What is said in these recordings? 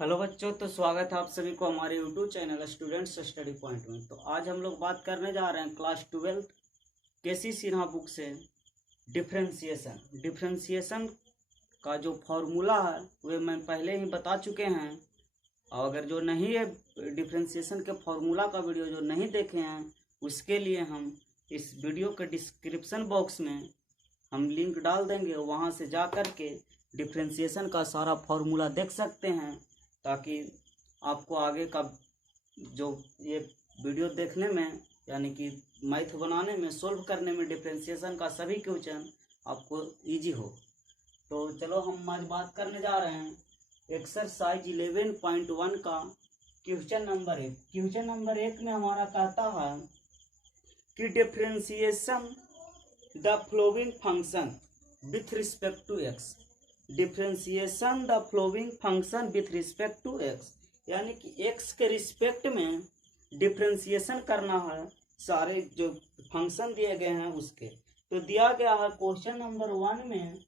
Hello बच्चों, तो स्वागत है आप सभी को हमारे YouTube channel students study point में। तो आज हम लोग बात करने जा रहे हैं क्लास 12 केसी सिन्हा बुक से डिफ्रेंशिएशन का जो फॉर्मूला है वह मैं पहले ही बता चुके हैं। और अगर जो नहीं है डिफ्रेंशिएशन के फॉर्मूला का वीडियो जो नहीं देखे हैं, उसके लिए हम इस वीडियो के डिस्क्रिप्शन बॉक्स में हम लिंक डाल देंगे, वहाँ से जा कर के डिफ्रेंशिएशन का सारा फॉर्मूला देख सकते हैं, ताकि आपको आगे का जो ये वीडियो देखने में यानी कि मैथ बनाने में, सोल्व करने में डिफ्रेंशिएशन का सभी क्वेश्चन आपको इजी हो। तो चलो हम आज बात करने जा रहे हैं एक्सरसाइज 11.1 का क्वेश्चन नंबर 1। क्वेश्चन नंबर 1 में हमारा कहता है कि differentiation the following function with respect to x. Differentiation the following function with respect to x, यानी कि एक्स के रिस्पेक्ट में डिफ्रेंशिएशन करना है सारे जो फंक्शन दिए गए हैं उसके। तो दिया गया है क्वेश्चन नंबर 1 में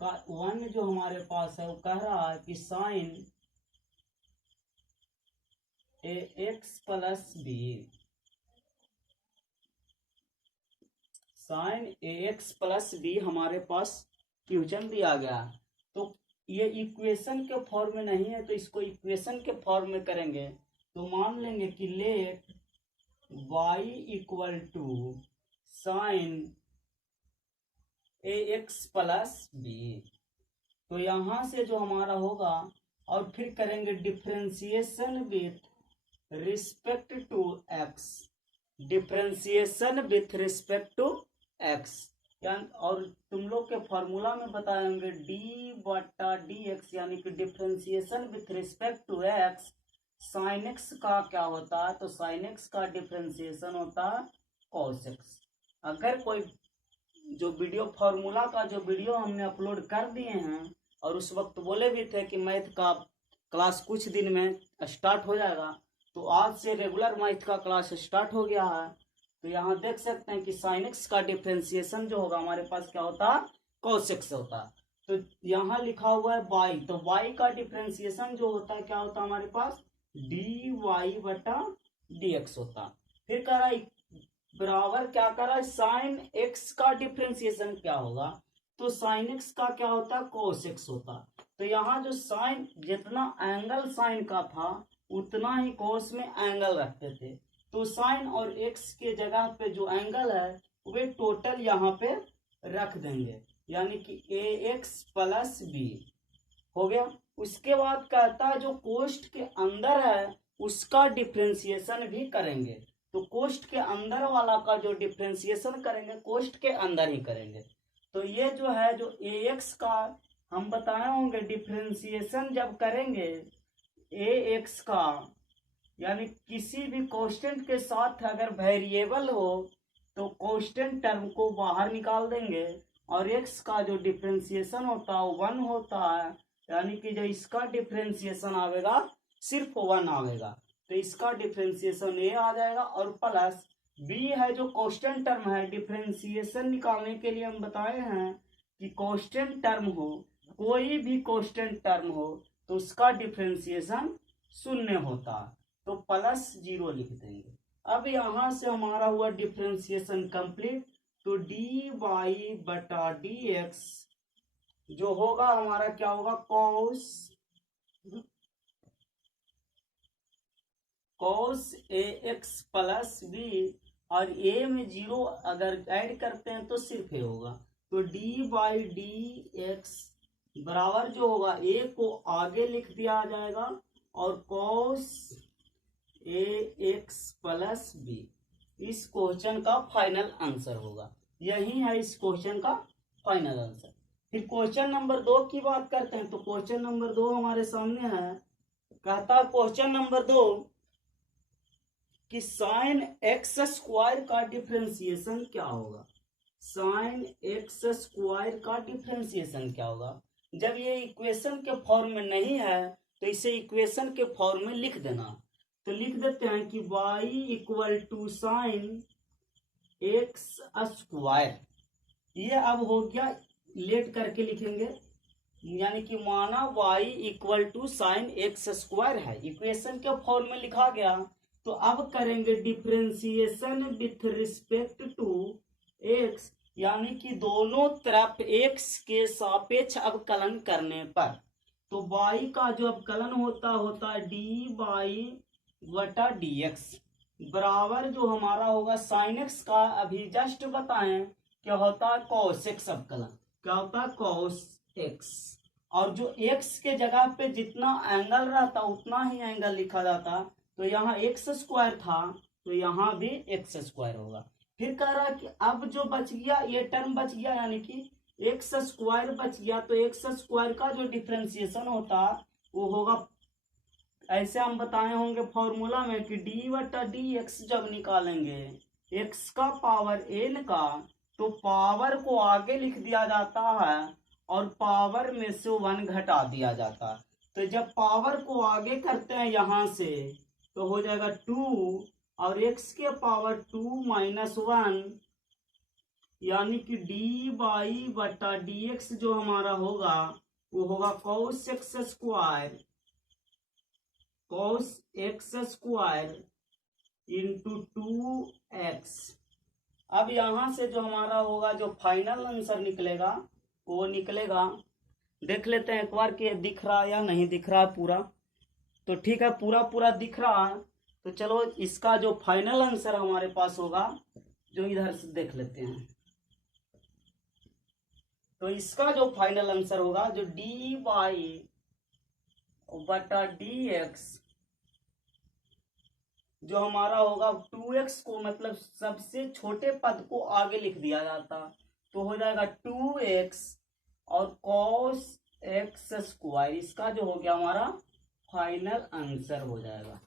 का 1 जो हमारे पास है वो कह रहा है कि sign a x plus B, sign a x plus B हमारे पास क्वेश्चन दिया गया है। तो ये इक्वेशन के फॉर्म में नहीं है, तो इसको इक्वेशन के फॉर्म में करेंगे। तो मान लेंगे कि let y equal to sine a x plus b. तो यहाँ से जो हमारा होगा, और फिर करेंगे differentiation with respect to x, differentiation with respect to x. और तुम लोग के फॉर्मूला में बताएंगे डी बटा डी एक्स, यानी कि differentiation with respect to x sine x का क्या होता है, तो साइन एक्स का डिफ्रेंशिएशन होता है कॉस एक्स। अगर कोई जो वीडियो फॉर्मूला का जो वीडियो हमने अपलोड कर दिए हैं, और उस वक्त बोले भी थे कि मैथ का क्लास कुछ दिन में स्टार्ट हो जाएगा, तो आज से रेगुलर मैथ का क्लास स्टार्ट हो गया है। तो यहाँ देख सकते हैं कि साइन एक्स का डिफ्रेंशिएशन जो होगा हमारे पास क्या होता है, कॉस एक्स होता है। तो यहाँ लिखा हुआ है y, तो y का डिफ्रेंशिएशन जो होता है क्या होता है हमारे पास, डी वाई बटा डी एक्स होता है। फिर कह रहा है बराबर क्या कर रहा है, साइन एक्स का डिफ्रेंशिएशन क्या होगा, तो साइन एक्स का क्या होता है, कॉस एक्स होता है। तो यहाँ जो साइन जितना एंगल साइन का था उतना ही कॉस में एंगल रखते थे। तो साइन और एक्स के जगह पे जो एंगल है वे टोटल यहाँ पे रख देंगे, यानी कि ए एक्स प्लस बी हो गया। उसके बाद कहता है जो कोष्ठ के अंदर है उसका डिफ्रेंशिएशन भी करेंगे। तो कोष्ठ के अंदर वाला का जो डिफ्रेंशिएशन करेंगे कोष्ठ के अंदर ही करेंगे। तो ये जो है जो ए एक्स का हम बताए होंगे डिफ्रेंशिएशन जब करेंगे ए एक्स का, यानी किसी भी कांस्टेंट के साथ अगर वेरिएबल हो तो कांस्टेंट टर्म को बाहर निकाल देंगे, और एक्स का जो डिफ्रेंशिएशन होता है 1 होता है, यानी कि जो इसका डिफ्रेंशिएशन आवेगा सिर्फ 1 आवेगा। तो इसका डिफ्रेंशिएशन ए आ जाएगा, और प्लस बी है जो कांस्टेंट टर्म है। डिफ्रेंशिएशन निकालने के लिए हम बताए हैं कि कांस्टेंट टर्म हो, कोई भी कांस्टेंट टर्म हो तो उसका डिफ्रेंशिएशन 0 होता है, तो प्लस 0 लिख देंगे। अब यहां से हमारा हुआ डिफ्रेंशिएशन कंप्लीट। तो डी वाई बटा डी एक्स जो होगा हमारा क्या होगा, cos A x plus B, और ए में 0 अगर ऐड करते हैं तो सिर्फ ए होगा। तो डी बाई डी एक्स बराबर जो होगा ए को आगे लिख दिया जाएगा, और cos A x plus B इस क्वेश्चन का फाइनल आंसर होगा। यही है इस क्वेश्चन का फाइनल आंसर। फिर क्वेश्चन नंबर 2 की बात करते हैं। तो क्वेश्चन नंबर 2 हमारे सामने है। कहता है क्वेश्चन नंबर 2 कि साइन एक्स स्क्वायर का डिफ्रेंशिएशन क्या होगा। साइन एक्स स्क्वायर का डिफ्रेंशिएशन क्या होगा। जब ये इक्वेशन के फॉर्म में नहीं है तो इसे इक्वेशन के फॉर्म में लिख देना। तो लिख देते हैं कि y equal to sine x square. ये अब हो गया, लेट करके लिखेंगे यानी कि माना y equal to sine x square है, इक्वेशन के फॉर्म में लिखा गया। तो अब करेंगे differentiation with respect to x, यानी कि दोनों तरफ x के सापेक्ष अवकलन करने पर, तो y का जो अवकलन होता है dy बटा dx बराबर जो हमारा होगा साइन एक्स का, अभी जस्ट बताएं क्या होता है कॉस एक्स अवकलन, क्या होता है कॉस एक्स। और जो x के जगह पे जितना एंगल रहता उतना ही एंगल लिखा जाता, तो यहाँ एक्स स्क्वायर था तो यहाँ भी एक्स स्क्वायर होगा। फिर कह रहा है कि अब जो बच गया ये टर्म बच गया, यानी कि एक्स स्क्वायर बच गया, तो एक्स स्क्वायर का जो डिफ्रेंसिएशन होता वो होगा, ऐसे हम बताए होंगे फॉर्मूला में कि डी बटा डी एक्स जब निकालेंगे एक्स का पावर एन का, तो पावर को आगे लिख दिया जाता है और पावर में से 1 घटा दिया जाता है। तो जब पावर को आगे करते हैं यहां से तो हो जाएगा 2 और x के पावर 2 माइनस 1, यानी कि डी बाई बटा डी एक्स जो हमारा होगा वो होगा cos x square, cos x square into 2x। अब यहां से जो हमारा होगा जो फाइनल आंसर निकलेगा वो निकलेगा, देख लेते हैं एक बार कि दिख रहा है या नहीं दिख रहा है पूरा। तो ठीक है, पूरा पूरा दिख रहा है। तो चलो इसका जो फाइनल आंसर हमारे पास होगा जो इधर से देख लेते हैं। तो इसका जो फाइनल आंसर होगा जो डी वाई बटा डी एक्स जो हमारा होगा 2x को मतलब सबसे छोटे पद को आगे लिख दिया जाता, तो हो जाएगा 2x और cos x स्क्वायर, इसका जो हो गया हमारा फाइनल आंसर हो जाएगा।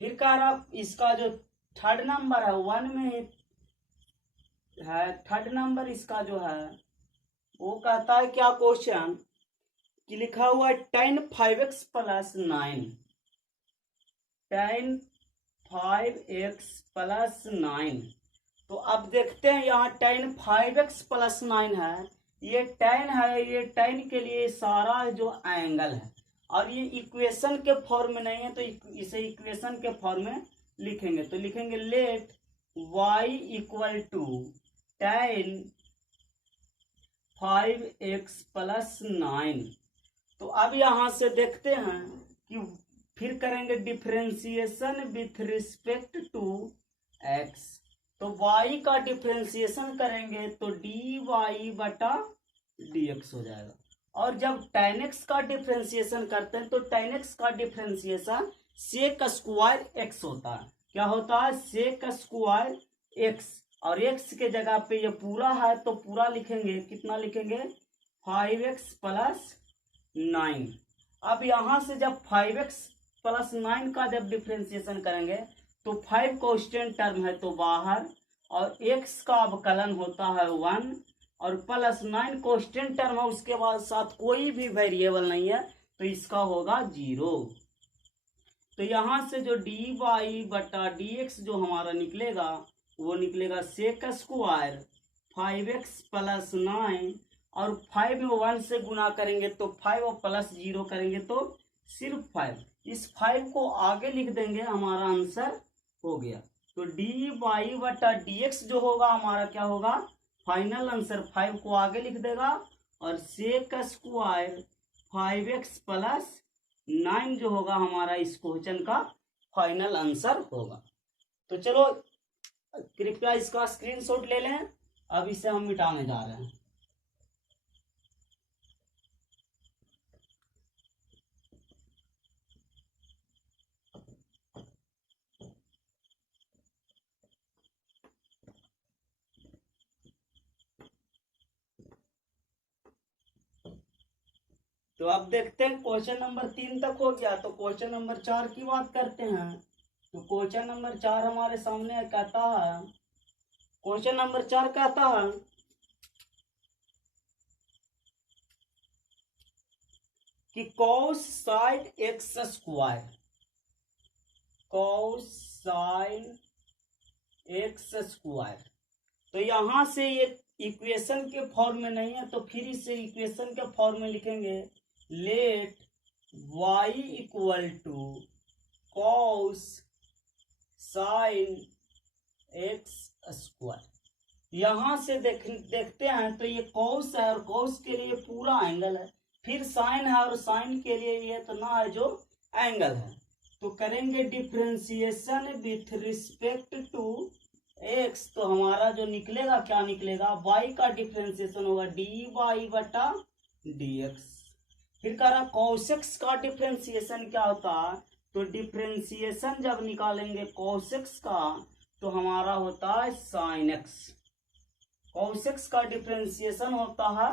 फिर कह रहा इसका जो थर्ड नंबर है 1 में है, थर्ड नंबर इसका जो है वो कहता है क्या क्वेश्चन कि लिखा हुआ है tan 5x plus 9, tan 5x plus 9। तो अब देखते हैं यहाँ tan 5x प्लस 9 है, ये tan है, ये tan के लिए सारा जो एंगल है, और ये इक्वेशन के फॉर्म में नहीं है तो इसे इक्वेशन के फॉर्म में लिखेंगे। तो लिखेंगे let y equal to tan 5x plus 9। तो अब यहां से देखते हैं कि फिर करेंगे differentiation with respect to x, तो y का डिफरेंशिएशन करेंगे तो डी वाई बटा डी एक्स हो जाएगा। और जब tan x का डिफरेंशिएशन करते हैं तो tan x का डिफरेंशिएशन सेक स्क्वायर x होता है, क्या होता है सेक स्क्वायर x, और x के जगह पे ये पूरा है तो पूरा लिखेंगे, कितना लिखेंगे 5x प्लस 9। अब यहां से जब 5x प्लस 9 का जब डिफरेंशिएशन करेंगे तो 5 कांस्टेंट टर्म है तो बाहर, और x का अवकलन होता है 1 और प्लस 9 कांस्टेंट टर्म है, उसके बाद साथ कोई भी वेरिएबल नहीं है तो इसका होगा 0। तो यहां से जो डी वाई बटा डी एक्स जो हमारा निकलेगा वो निकलेगा सेक स्क्वायर 5x प्लस 9, और 5 में 1 से गुना करेंगे तो 5 और प्लस 0 करेंगे तो सिर्फ 5, इस 5 को आगे लिख देंगे, हमारा आंसर हो गया। तो डी वाई बटा डी एक्स जो होगा हमारा क्या होगा फाइनल आंसर, 5 को आगे लिख देगा और सेक स्क्वायर 5x प्लस 9 जो होगा हमारा इस क्वेश्चन का फाइनल आंसर होगा। तो चलो कृपया इसका स्क्रीनशॉट ले लें, अब इसे हम मिटाने जा रहे हैं। तो अब देखते हैं क्वेश्चन नंबर 3 तक हो गया, तो क्वेश्चन नंबर 4 की बात करते हैं। तो क्वेश्चन नंबर 4 हमारे सामने कहता है, क्वेश्चन नंबर 4 कहता है कि cos sin x square, cos sin x square, तो यहां से ये इक्वेशन के फॉर्म में नहीं है तो फिर इसे इक्वेशन के फॉर्म में लिखेंगे। Let y equal to cos sine x square. यहां से देखते हैं तो ये कॉस है और कॉस के लिए पूरा एंगल है, फिर साइन है और साइन के लिए ये इतना है जो एंगल है। तो करेंगे differentiation with respect to x, तो हमारा जो निकलेगा क्या निकलेगा, y का डिफ्रेंसिएशन होगा डी वाई बटा डी एक्स। फिर कह रहा कॉस एक्स का डिफ्रेंसिएशन क्या होता है, तो डिफ्रेंसिएशन जब निकालेंगे कॉस एक्स का तो हमारा होता है साइन एक्स। कॉस एक्स का डिफ्रेंसिएशन होता है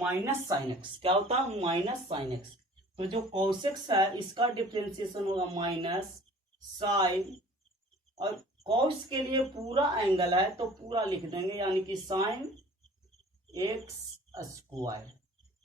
माइनस साइन एक्स। क्या होता है, माइनस साइन एक्स। तो जो कॉस एक्स है इसका डिफ्रेंसिएशन होगा माइनस साइन, और कॉस के लिए पूरा एंगल है तो पूरा लिख देंगे, यानी कि साइन एक्स स्क्वायर।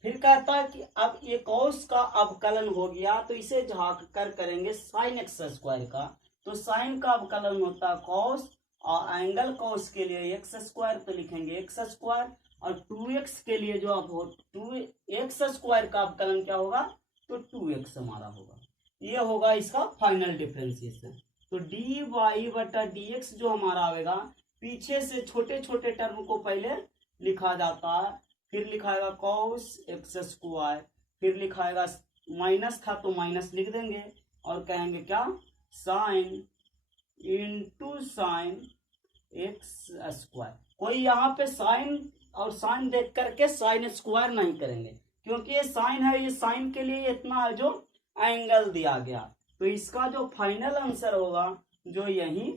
फिर कहता है कि अब ये कॉस का अवकलन हो गया तो इसे झांक कर करेंगे साइन एक्स स्क्वायर का। तो साइन का अवकलन होता है कॉस, और एंगल कॉस के लिए एक्स स्क्वायर, तो लिखेंगे एक्स स्क्वायर। और 2x के लिए जो अब हो 2x स्क्वायर का अवकलन क्या होगा, तो 2x हमारा होगा। ये होगा इसका फाइनल डिफरेंशिएशन। तो डी वाई बटा डी एक्स जो हमारा आएगा, पीछे से छोटे छोटे टर्म को पहले लिखा जाता है, फिर लिखाएगा कॉस एक्स स्क्वायर, फिर लिखाएगा माइनस था तो माइनस लिख देंगे और कहेंगे क्या, sine into sine x square. कोई यहाँ पे साइन और साइन देख करके साइन स्क्वायर नहीं करेंगे, क्योंकि ये साइन है, ये साइन के लिए इतना है जो एंगल दिया गया। तो इसका जो फाइनल आंसर होगा जो यही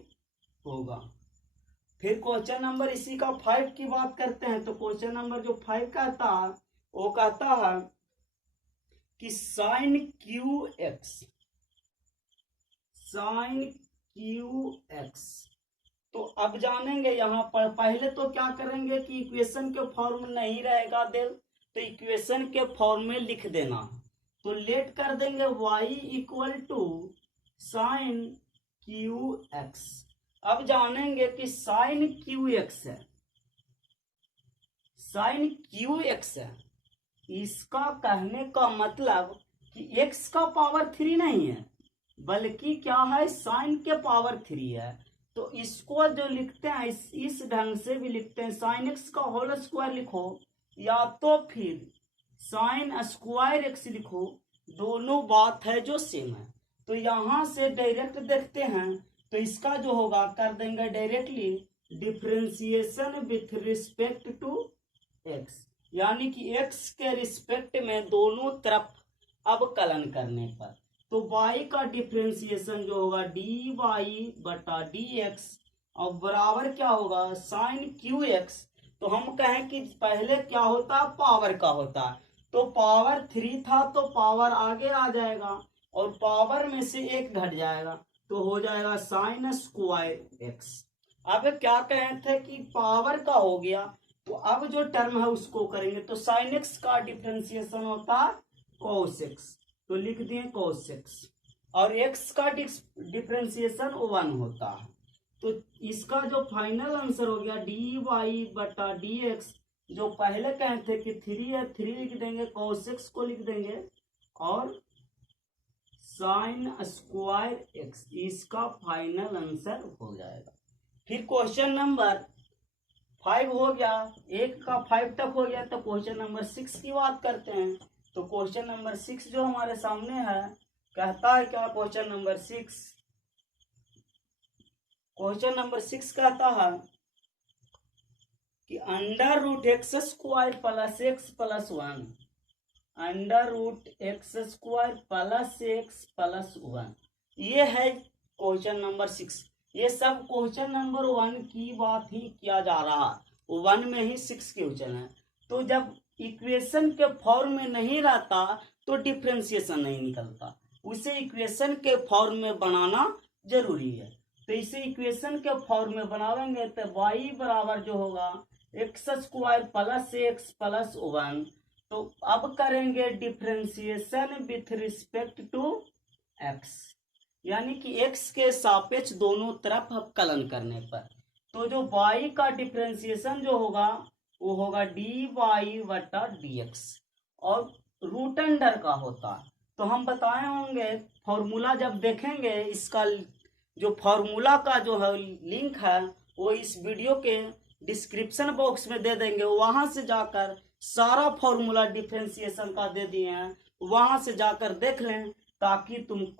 होगा। फिर क्वेश्चन नंबर इसी का 5 की बात करते हैं। तो क्वेश्चन नंबर जो 5 कहता है वो कहता है कि sine cube x, sine cube x. तो अब जानेंगे यहाँ पर, पहले तो क्या करेंगे कि इक्वेशन के फॉर्म में नहीं रहेगा देल, तो इक्वेशन के फॉर्म में लिख देना। तो लेट कर देंगे y equal to sine cube x. अब जानेंगे कि साइन क्यू एक्स है, साइन क्यू एक्स है, इसका कहने का मतलब कि x का पावर 3 नहीं है, बल्कि क्या है, साइन के पावर 3 है। तो इसको जो लिखते हैं इस ढंग से भी लिखते हैं, साइन एक्स का होल स्क्वायर लिखो या तो फिर साइन स्क्वायर एक्स लिखो, दोनों बात है जो सेम है। तो यहां से डायरेक्ट देखते हैं तो इसका जो होगा कर देंगे directly differentiation with respect to x, यानी कि एक्स के रिस्पेक्ट में दोनों तरफ अवकलन करने पर। तो y का डिफरेंशिएशन जो होगा डी वाई बटा डी एक्स, और बराबर क्या होगा साइन क्यू एक्स। तो हम कहें कि पहले क्या होता, पावर का होता, तो पावर 3 था तो पावर आगे आ जाएगा और पावर में से एक घट जाएगा तो हो जाएगा साइन स्क्वायर एक्स। अब क्या कहे थे कि पावर का हो गया, तो अब जो टर्म है उसको करेंगे। तो साइन एक्स का डिफरेंशिएशन होता है कॉस एक्स, तो लिख दिए कॉस एक्स, और एक्स का डिफरेंशिएशन 1 होता है। तो इसका जो फाइनल आंसर हो गया डी वाई बटा डी एक्स, जो पहले कहे थे कि 3 है 3 लिख देंगे, कॉस एक्स को लिख देंगे और साइन स्क्वायर एक्स, इसका फाइनल आंसर हो जाएगा। फिर क्वेश्चन नंबर 5 हो गया, 1 का 5 तक हो गया। तो क्वेश्चन नंबर 6 की बात करते हैं। तो क्वेश्चन नंबर 6 जो हमारे सामने है कहता है क्या, क्वेश्चन नंबर 6, क्वेश्चन नंबर 6 कहता है कि under root x square plus x plus 1, under root x square plus x plus 1, ये है क्वेश्चन नंबर 6। ये सब क्वेश्चन नंबर 1 की बात ही किया जा रहा है, 1 में ही 6 क्वेश्चन है। तो जब इक्वेशन के फॉर्म में नहीं रहता तो डिफरेंशिएशन नहीं निकलता, उसे इक्वेशन के फॉर्म में बनाना जरूरी है। तो इसे इक्वेशन के फॉर्म में बनावेंगे तो y बराबर जो होगा x square plus x plus 1। तो अब करेंगे differentiation with respect to x, यानी कि x के सापेक्ष दोनों तरफ अवकलन करने पर। तो जो y का डिफरेंशिएशन जो होगा वो होगा डी वाई बटा डी एक्स, और रूट अंडर का होता है। तो हम बताए होंगे फॉर्मूला जब देखेंगे, इसका जो फॉर्मूला का जो है लिंक है वो इस वीडियो के डिस्क्रिप्शन बॉक्स में दे देंगे, वहां से जाकर सारा फॉर्मूला डिफरेंशिएशन का दे दिए हैं, वहां से जाकर देख लें, ताकि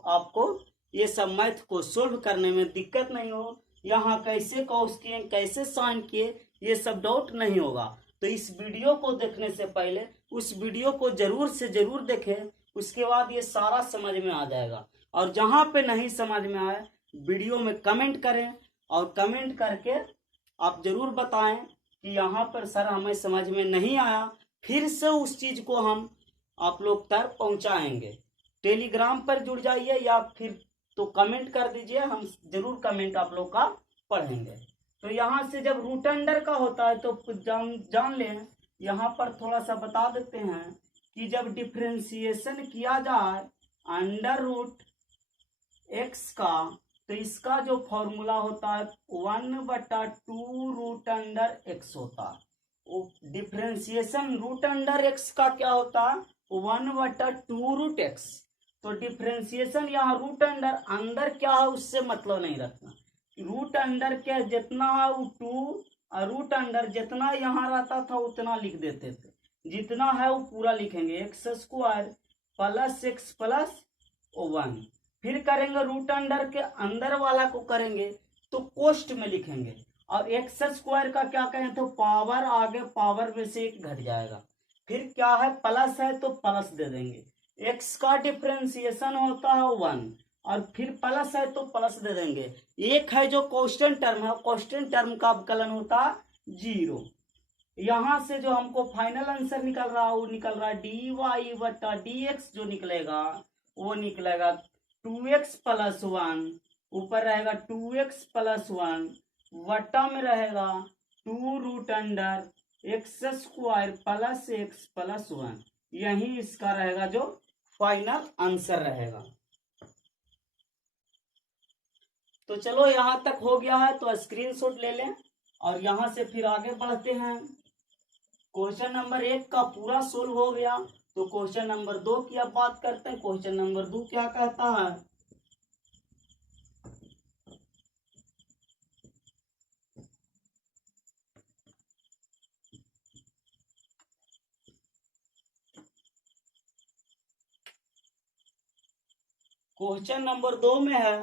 आपको ये सब मैथ को सोल्व करने में दिक्कत नहीं हो। यहाँ कैसे कॉस किए, कैसे साइन किए, ये सब डाउट नहीं होगा। तो इस वीडियो को देखने से पहले उस वीडियो को जरूर से जरूर देखें, उसके बाद ये सारा समझ में आ जाएगा। और जहाँ पे नहीं समझ में आए वीडियो में कमेंट करें, और कमेंट करके आप जरूर बताएं कि यहाँ पर सर हमें समझ में नहीं आया, फिर से उस चीज को हम आप लोग तक पहुंचाएंगे। टेलीग्राम पर जुड़ जाइए या फिर तो कमेंट कर दीजिए, हम जरूर कमेंट आप लोग का पढ़ेंगे। तो यहाँ से जब रूट अंडर का होता है तो जान लें, यहाँ पर थोड़ा सा बता देते हैं कि जब डिफरेंशिएशन किया जाए अंडर रूट एक्स का, तो इसका जो फॉर्मूला होता है 1/2 रूट अंडर एक्स होता है। डिफरेंशिएशन रूट अंडर एक्स का क्या होता है 1/2 रूट एक्स। तो डिफरेंशिएशन यहाँ रूट अंडर, अंदर क्या है उससे मतलब नहीं रखना, रूट अंडर क्या जितना है वो 2, और रूट अंडर जितना यहाँ रहता था उतना लिख देते थे, जितना है वो पूरा लिखेंगे, x square plus x plus 1। फिर करेंगे रूट अंडर के अंदर वाला को करेंगे तो कोष्ट में लिखेंगे, और एक्स स्क्वायर का क्या कहें तो पावर, आगे पावर में से एक घट जाएगा। फिर क्या है प्लस है तो प्लस दे देंगे, एक्स का डिफरेंशिएशन होता है 1, और फिर प्लस है तो प्लस दे देंगे। एक है जो कांस्टेंट टर्म है, कांस्टेंट टर्म का अवकलन होता है 0। यहाँ से जो हमको फाइनल आंसर निकल रहा है वो निकल रहा है डी वाई बटा डी एक्स, जो निकलेगा वो निकलेगा 2x प्लस 1, ऊपर रहेगा 2x प्लस 1, वटा में रहेगा 2 root under x square plus x plus 1। यही इसका रहेगा जो फाइनल आंसर रहेगा। तो चलो यहाँ तक हो गया है तो स्क्रीनशॉट ले लें, और यहाँ से फिर आगे बढ़ते हैं। क्वेश्चन नंबर 1 का पूरा सोल्व हो गया, तो क्वेश्चन नंबर 2 की अब बात करते हैं। क्वेश्चन नंबर 2 क्या कहता है, क्वेश्चन नंबर 2 में है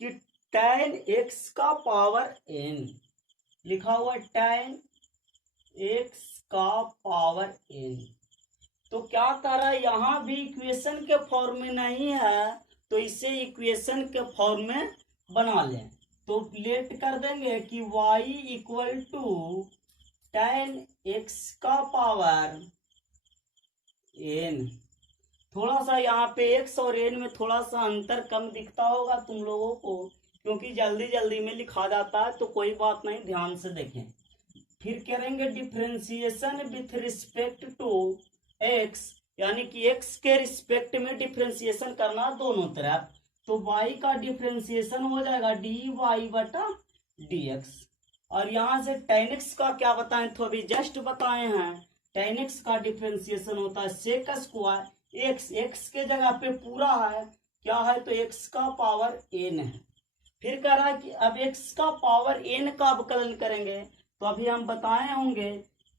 कि tan x का पावर n, लिखा हुआ है tan x का पावर n। तो क्या कह रहा है, यहाँ भी इक्वेशन के फॉर्म में नहीं है तो इसे इक्वेशन के फॉर्म में बना लें। तो लेट कर देंगे कि y equal to tan x का पावर n। थोड़ा सा यहाँ पे x और n में थोड़ा सा अंतर कम दिखता होगा तुम लोगों को, क्योंकि जल्दी जल्दी में लिखा जाता है, तो कोई बात नहीं, ध्यान से देखें। फिर करेंगे differentiation with respect to x, यानी कि x के रिस्पेक्ट में डिफरेंशिएशन करना दोनों तरफ। तो y का डिफरेंशिएशन हो जाएगा डी वाई बटा डी एक्स, और यहाँ से tan x का क्या बताएं तो अभी जस्ट बताए हैं, tan x का डिफरेंशिएशन होता है सेक स्क्वायर x के जगह पे पूरा है क्या है तो x का पावर n है। फिर कह रहा है कि अब x का पावर n का अवकलन करेंगे, तो अभी हम बताए होंगे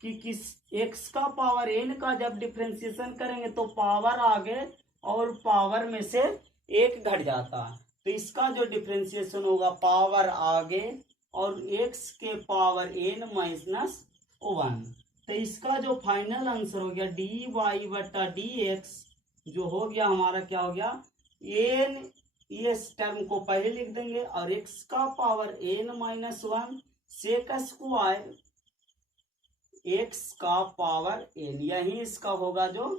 कि किस x का पावर n का जब डिफरेंशिएशन करेंगे तो पावर आगे और पावर में से एक घट जाता है, तो इसका जो डिफरेंशिएशन होगा पावर आगे और x के पावर n माइनस 1। तो इसका जो फाइनल आंसर हो गया डी वाई बटा डी एक्स, जो हो गया हमारा क्या हो गया n, इस टर्म को पहले लिख देंगे, और x का power n minus 1 sec square x का पावर n, यही इसका होगा जो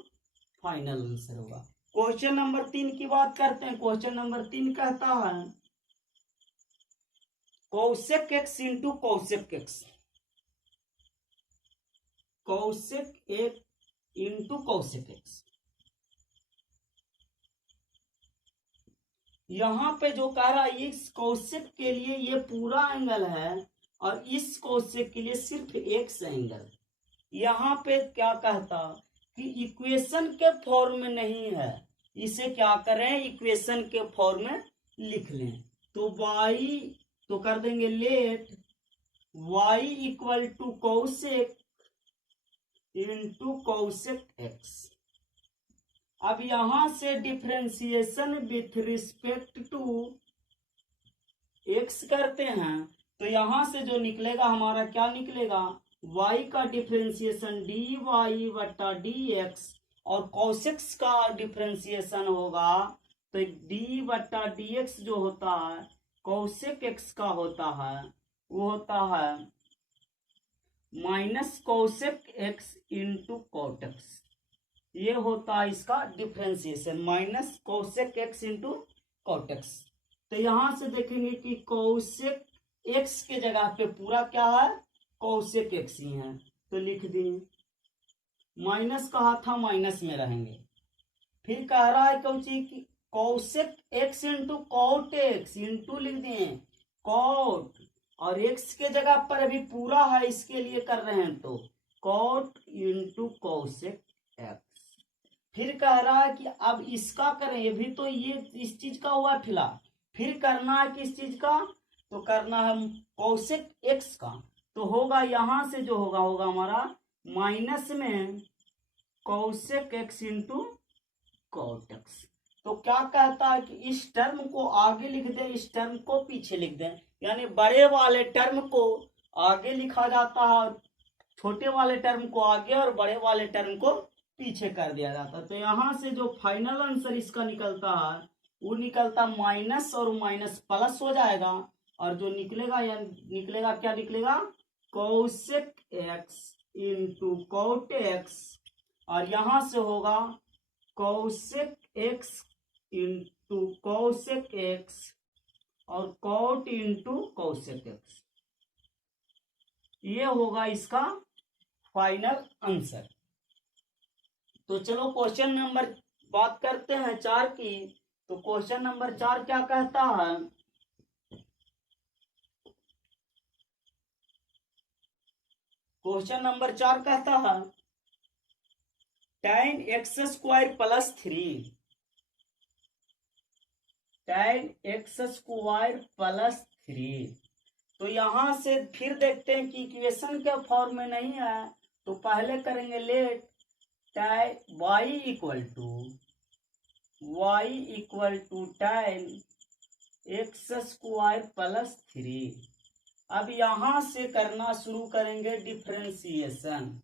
फाइनल आंसर होगा। क्वेश्चन नंबर 3 की बात करते हैं। क्वेश्चन नंबर 3 कहता है Kaushik x into cosec x, Kaushik एक इंटू कौशिक x। यहाँ पे जो कह रहा है इस कौशिक के लिए ये पूरा एंगल है और इस कौशिक के लिए सिर्फ x एंगल, यहाँ पे क्या कहता कि इक्वेशन के फॉर्म में नहीं है, इसे क्या करें, इक्वेशन के फॉर्म में लिख लें। तो y तो कर देंगे let y equal to cosec into cosec x। अब यहां से differentiation with respect to x करते हैं, तो यहां से जो निकलेगा हमारा क्या निकलेगा, y का डिफरेंशिएशन dy बटा dx और कॉसेक्स का डिफरेंशिएशन होगा तो डी बटा dx जो होता है कॉसेक x का होता है, वो होता है minus cosec x into cot x। ये होता है इसका differentiation, minus cosec x into cot x। तो यहां से देखेंगे कि कॉसेक x के जगह पे पूरा क्या है, कॉसेक x ही है, तो लिख दिए। माइनस कहा था, माइनस में रहेंगे। फिर कह रहा है कि cosec x into cot x into लिख दिए कॉट, और x के जगह पर अभी पूरा है इसके लिए कर रहे हैं, तो कॉट इंटू कॉसेक x। फिर कह रहा है कि अब इसका करें, ये भी तो ये इस चीज का हुआ फिलहाल, फिर करना है किस चीज का, तो करना है कॉसेक x का। तो होगा यहां से जो होगा होगा हमारा माइनस में cosec x into cot x। तो क्या कहता है कि इस टर्म को आगे लिख दें, इस टर्म को पीछे लिख दें, यानी बड़े वाले टर्म को आगे लिखा जाता है और छोटे वाले टर्म को आगे और बड़े वाले टर्म को पीछे कर दिया जाता है। तो यहां से जो फाइनल आंसर इसका निकलता है वो निकलता माइनस और माइनस प्लस हो जाएगा, और जो निकलेगा या निकलेगा क्या निकलेगा, cosec x into cot x, और यहां से होगा cosec x into cosec x और कॉट इंटू कॉसेक x। ये होगा इसका फाइनल आंसर। तो चलो क्वेश्चन नंबर बात करते हैं 4 की। तो क्वेश्चन नंबर 4 क्या कहता है, क्वेश्चन नंबर 4 कहता है tan x square plus 3, tan x square plus 3। तो यहां से फिर देखते हैं कि इक्वेशन के फॉर्म में नहीं है, तो पहले करेंगे let y equal to tan x square plus 3। अब यहां से करना शुरू करेंगे डिफरेंशिएशन,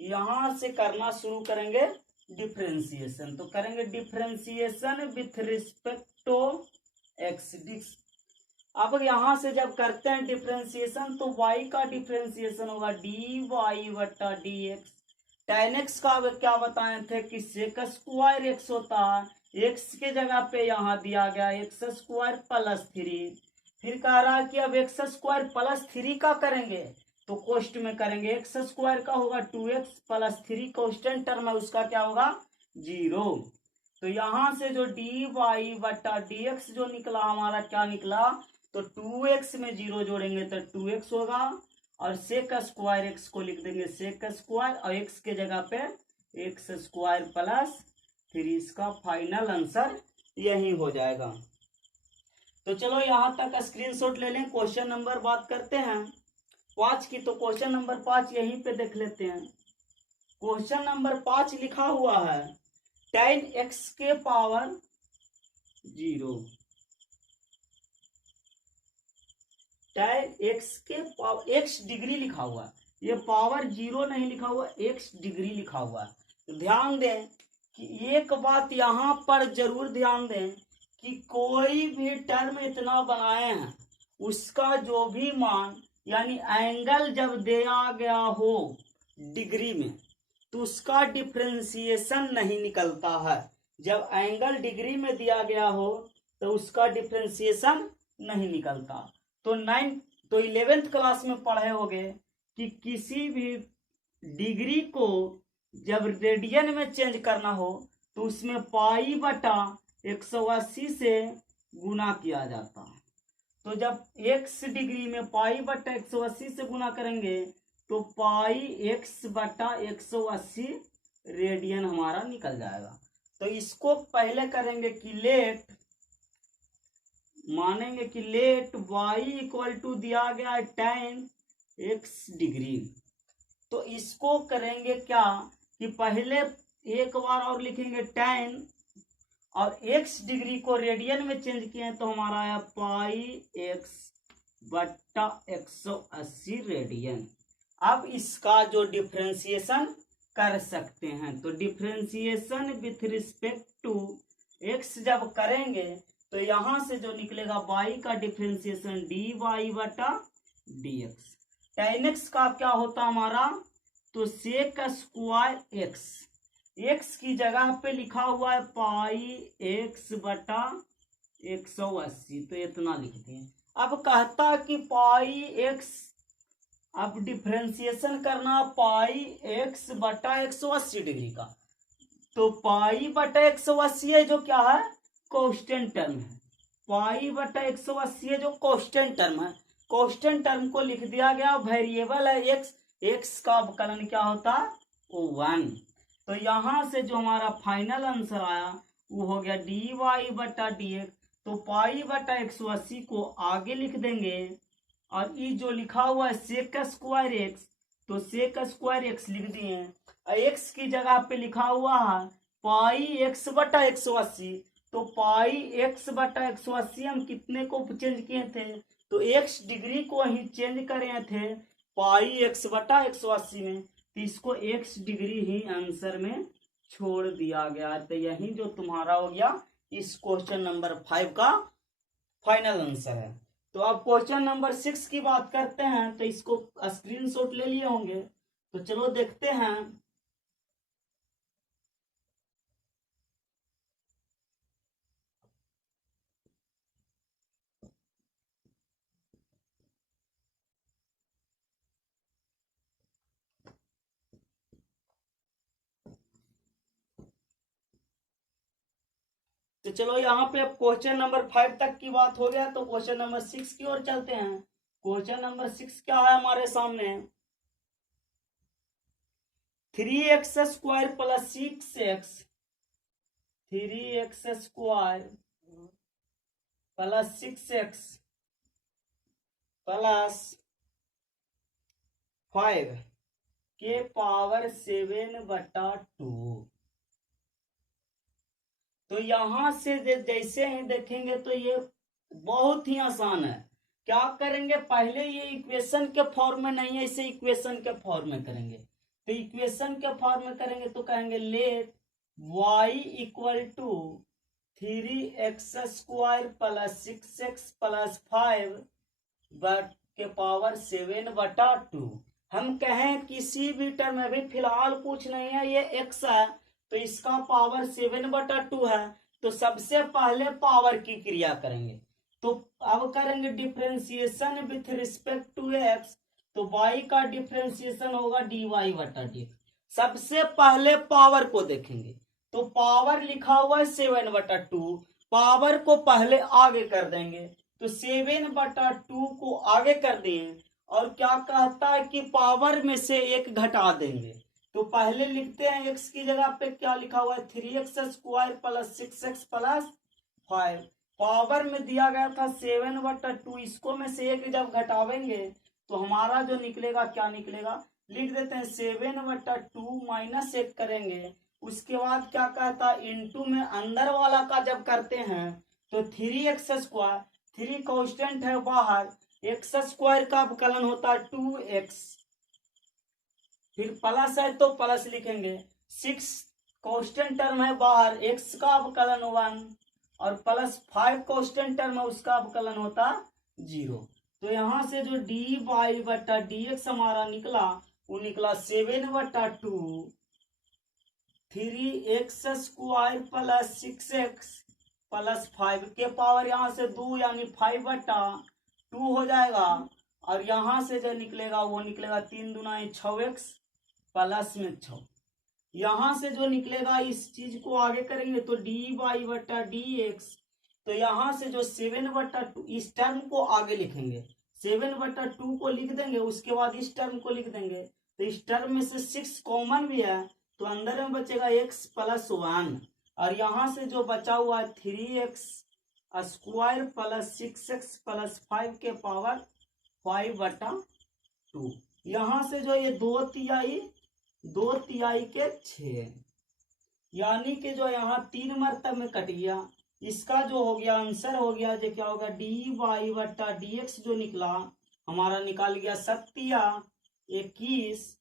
यहां से करना शुरू करेंगे डिफरेंशिएशन। तो करेंगे differentiation with respect to x। अब यहां से जब करते हैं डिफरेंशिएशन तो y का डिफरेंशिएशन होगा dy बटा dx। tan x का क्या बताए थे कि sec स्क्वायर x होता है, x के जगह पे यहाँ दिया गया x स्क्वायर प्लस 3। फिर कह रहा है कि अब x स्क्वायर प्लस 3 का करेंगे तो कोष्ट में करेंगे, x स्क्वायर का होगा 2x प्लस 3 कॉन्स्टेंट टर्म है उसका क्या होगा 0। तो यहां से जो dy बटा dx जो निकला हमारा क्या निकला, तो 2x में 0 जोड़ेंगे तो 2x होगा, और सेक स्क्वायर x को लिख देंगे सेक स्क्वायर, और x के जगह पे x स्क्वायर प्लस 3। इसका फाइनल आंसर यही हो जाएगा। तो चलो यहां तक स्क्रीनशॉट ले लें। क्वेश्चन नंबर बात करते हैं 5 की। तो क्वेश्चन नंबर 5 यहीं पे देख लेते हैं। क्वेश्चन नंबर 5 लिखा हुआ है tan x के पावर 0, tan x के पावर x डिग्री लिखा हुआ है, ये पावर 0 नहीं लिखा हुआ, x डिग्री लिखा हुआ है। तो ध्यान दें कि एक बात यहां पर जरूर ध्यान दें कि कोई भी टर्म इतना बनाए हैं उसका जो भी मान यानी एंगल जब दिया गया हो डिग्री में तो उसका डिफरेंशिएशन नहीं निकलता है। जब एंगल डिग्री में दिया गया हो तो उसका डिफरेंशिएशन नहीं निकलता। तो 11th क्लास में पढ़े होंगे कि किसी भी डिग्री को जब रेडियन में चेंज करना हो तो उसमें पाई बटा 180 से गुना किया जाता है। तो जब x डिग्री में पाई बटा 180 से गुना करेंगे तो पाई x बटा 180 रेडियन हमारा निकल जाएगा। तो इसको पहले करेंगे कि लेट, मानेंगे कि लेट y इक्वल टू दिया गया है tan x डिग्री। तो इसको करेंगे क्या कि पहले एक बार और लिखेंगे tan और x डिग्री को रेडियन में चेंज किए तो हमारा आया पाई x बट्टा 180 रेडियन। अब इसका जो डिफरेंशिएशन कर सकते हैं, तो differentiation with respect to x जब करेंगे तो यहां से जो निकलेगा y का डिफरेंशिएशन dy बटा dx। tan x का क्या होता हमारा, तो सेक स्क्वायर x की जगह पे लिखा हुआ है पाई x बटा 180, तो इतना लिखते हैं। अब कहता कि पाई x, अब डिफरेंशिएशन करना पाई x बटा 180 डिग्री का, तो पाई बटा 180 है जो क्या है, कांस्टेंट टर्म है। पाई बटा 180 है जो कांस्टेंट टर्म है। कांस्टेंट टर्म को लिख दिया गया, वेरिएबल है x, x का अवकलन क्या होता है, 1। तो यहां से जो हमारा फाइनल आंसर आया वो हो गया dy बटा dx। तो पाई बटा 180 को आगे लिख देंगे और ये जो लिखा हुआ है सेक स्क्वायर x, तो सेक स्क्वायर x लिख दिए। x की जगह पे लिखा हुआ है पाई x बटा 180, तो पाई x बटा 180 हम कितने को चेंज किए थे, तो x डिग्री को ही चेंज करे थे पाई x बटा 180 में, तो इसको x डिग्री ही आंसर में छोड़ दिया गया। तो यही जो तुम्हारा हो गया इस क्वेश्चन नंबर 5 का फाइनल आंसर है। तो अब क्वेश्चन नंबर 6 की बात करते हैं, तो इसको स्क्रीनशॉट ले लिए होंगे, तो चलो देखते हैं। तो चलो यहाँ पे अब क्वेश्चन नंबर 5 तक की बात हो गया, तो क्वेश्चन नंबर 6 की ओर चलते हैं। क्वेश्चन नंबर 6 क्या है हमारे सामने, 3x square plus 6x, 3x square plus 6x plus 5 के पावर 7 बटा 2। तो यहां से जैसे ही देखेंगे तो ये बहुत ही आसान है। क्या करेंगे, पहले ये इक्वेशन के फॉर्म में नहीं है, इसे इक्वेशन के फॉर्म में करेंगे। तो इक्वेशन के फॉर्म में करेंगे तो कहेंगे let y equal to 3x square plus 6x plus 5 के पावर 7 बटा 2। हम कहें किसी भी टर्म में, अभी फिलहाल कुछ नहीं है, ये x है तो इसका पावर 7 बटा 2 है, तो सबसे पहले पावर की क्रिया करेंगे। तो अब करेंगे differentiation with respect to x, तो y का डिफरेंशिएशन होगा dy बटा dx। सबसे पहले पावर को देखेंगे, तो पावर लिखा हुआ है 7 बटा 2, पावर को पहले आगे कर देंगे, तो 7 बटा 2 को आगे कर दिए और क्या कहता है कि पावर में से एक घटा देंगे। तो पहले लिखते हैं x की जगह पे क्या लिखा हुआ है 3x square plus 6x plus 5, power में दिया गया था 7 बटा 2, इसको में से एक जब घटावेंगे तो हमारा जो निकलेगा क्या निकलेगा, लिख देते हैं 7 बटा 2 माइनस 1 करेंगे। उसके बाद क्या कहता है इंटू में अंदर वाला का जब करते हैं तो 3x स्क्वायर, 3 कांस्टेंट है बाहर, x स्क्वायर का अवकलन होता है 2x, फिर प्लस है तो प्लस लिखेंगे, 6 कांस्टेंट टर्म है बाहर, x का अवकलन 1 और प्लस 5 कांस्टेंट टर्म है उसका अवकलन होता 0। तो यहां से जो dy बटा dx हमारा निकला वो निकला 7 बटा 2 3x square plus 6x plus 5 के पावर यहाँ से 2 यानी 5 बटा 2 हो जाएगा, और यहां से जो निकलेगा वो निकलेगा 3 दूना 6x प्लस में 6। यहां से जो निकलेगा इस चीज को आगे करेंगे तो dy बटा dx, तो यहाँ से जो 7/2 इस टर्म को आगे लिखेंगे, 7/2 को लिख देंगे, उसके बाद इस टर्म को लिख देंगे। तो इस टर्म में से 6 कॉमन भी है, तो अंदर में बचेगा x + 1, और यहाँ से जो बचा हुआ है 3x² + 6x + 5 के पावर 5/2। यहाँ से जो ये 2/3 के 6, यानी कि जो यहाँ 3 मरतब में कट गया। इसका जो हो गया आंसर हो गया जो क्या होगा dy/dx जो निकला हमारा निकाल गया 21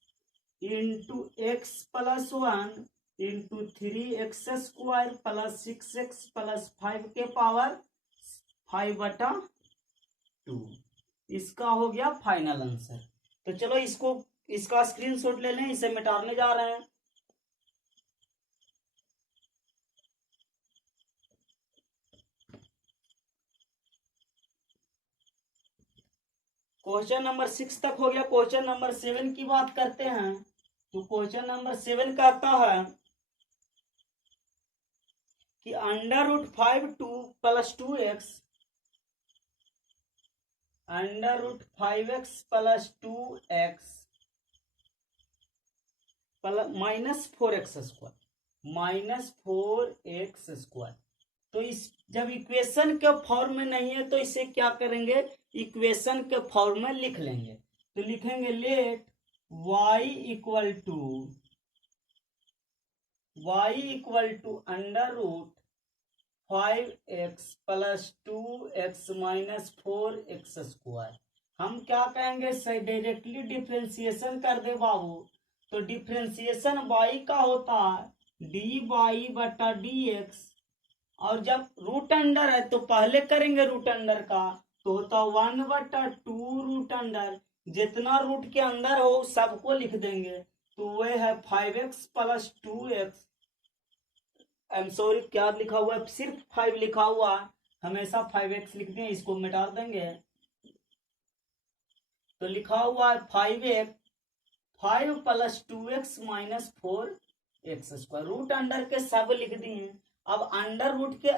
into x + 1 into 3x² + 6x + 5 के पावर 5/2। इसका हो गया फाइनल आंसर। तो चलो इसका स्क्रीनशॉट ले लें, इसे मिटाने जा रहे हैं। क्वेश्चन नंबर 6 तक हो गया। क्वेश्चन नंबर 7 की बात करते हैं। तो क्वेश्चन नंबर 7 कहता है कि √5 + 2x √5x + 2x -4x² तो इस जब इक्वेशन के फॉर्म में नहीं है तो इसे क्या करेंगे, इक्वेशन के फॉर्म में लिख लेंगे। तो लिखेंगे let y = √5x + 2x - 4x²। हम क्या कहेंगे, डायरेक्टली डिफ्रेंसिएशन कर दे बाबू। तो डिफ्रेंसिएशन y का होता है dy/dx, और जब रूट अंडर है तो पहले करेंगे रूट अंडर का, तो होता 1/2 रूट अंडर, जितना रूट के अंदर हो सबको लिख देंगे। तो वह है 5x + 2x, सॉरी क्या लिखा हुआ है, सिर्फ 5 लिखा हुआ है, हमेशा 5x लिखते हैं, इसको मिटा देंगे। तो लिखा हुआ है 5 + 2x - 4x²। रूट अंडर के सब लिख दिए। अब अंडर रूट के